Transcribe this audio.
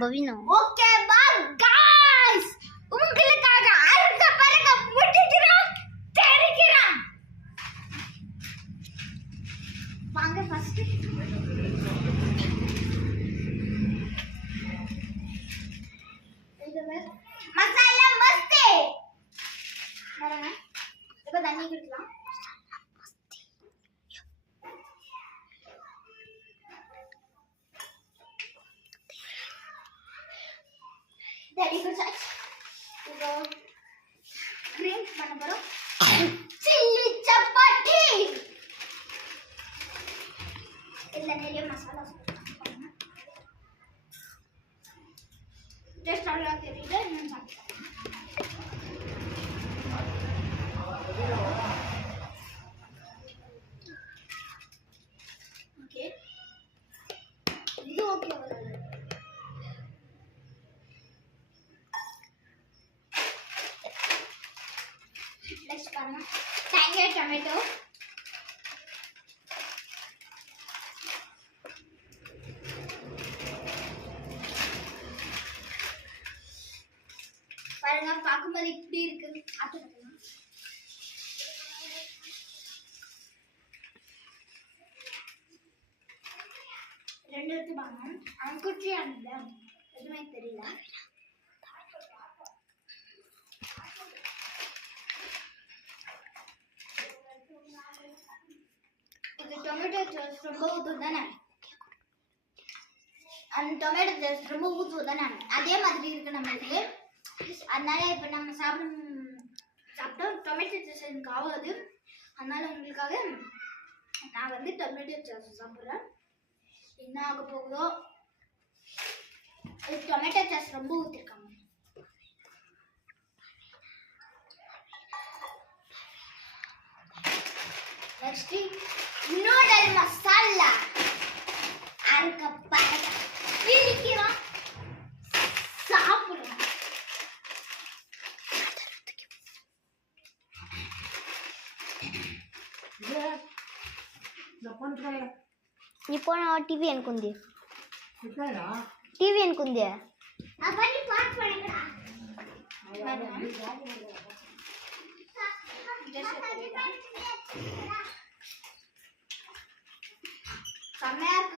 Bhavina okay பா guys உங்களுக்காக அடுத்த பரக முடிக்கிறோம் தெரிக்கிறோம் வாங்க ஃபர்ஸ்ட் மசாலா மஸ்தி வரங்க இப்ப தண்ணி குடிக்கலாம் Dari kerja, itu green mana baru? Chili chapati. Ini dia masala. Just all lagi ini dan sampai. Okay. Ini okay boleh. Next करना tangy tomato பாருங்க பாக்கும்போது இப்படி இருக்கு ஆட்டு வைக்கலாம் ரெண்டு எடுத்து வாங்க அங்குச்சி அந்த எதுவுமே தெரியல टोमेटो जूस ரொம்ப ஊத்துதானே அந்த டொமேட்டோ ஜூஸ் ரொம்ப ஊத்துதானே அதே மாதிரி இருக்கு நமக்கு அதனால இப்போ நம்ம சாப்பிட்டா டொமேட்டோ ஜூஸ் எனக்கு ஆகாது அதனால உங்களுக்காக நான் வந்து டொமேட்டோ ஜூஸ் சாப்பிட்றேன் என்ன ஆக போகுதோ டொமேட்டோ ஜூஸ் ரொம்ப ஊற்றிருக்காங்க Next noodle masala. Arka parka. Ini kira சாப்பிடுறோம். నీ ఫోన్ టీవీ అనుకుంది టీవీ అనుకుంది అవన్నీ పాట్ పడకరా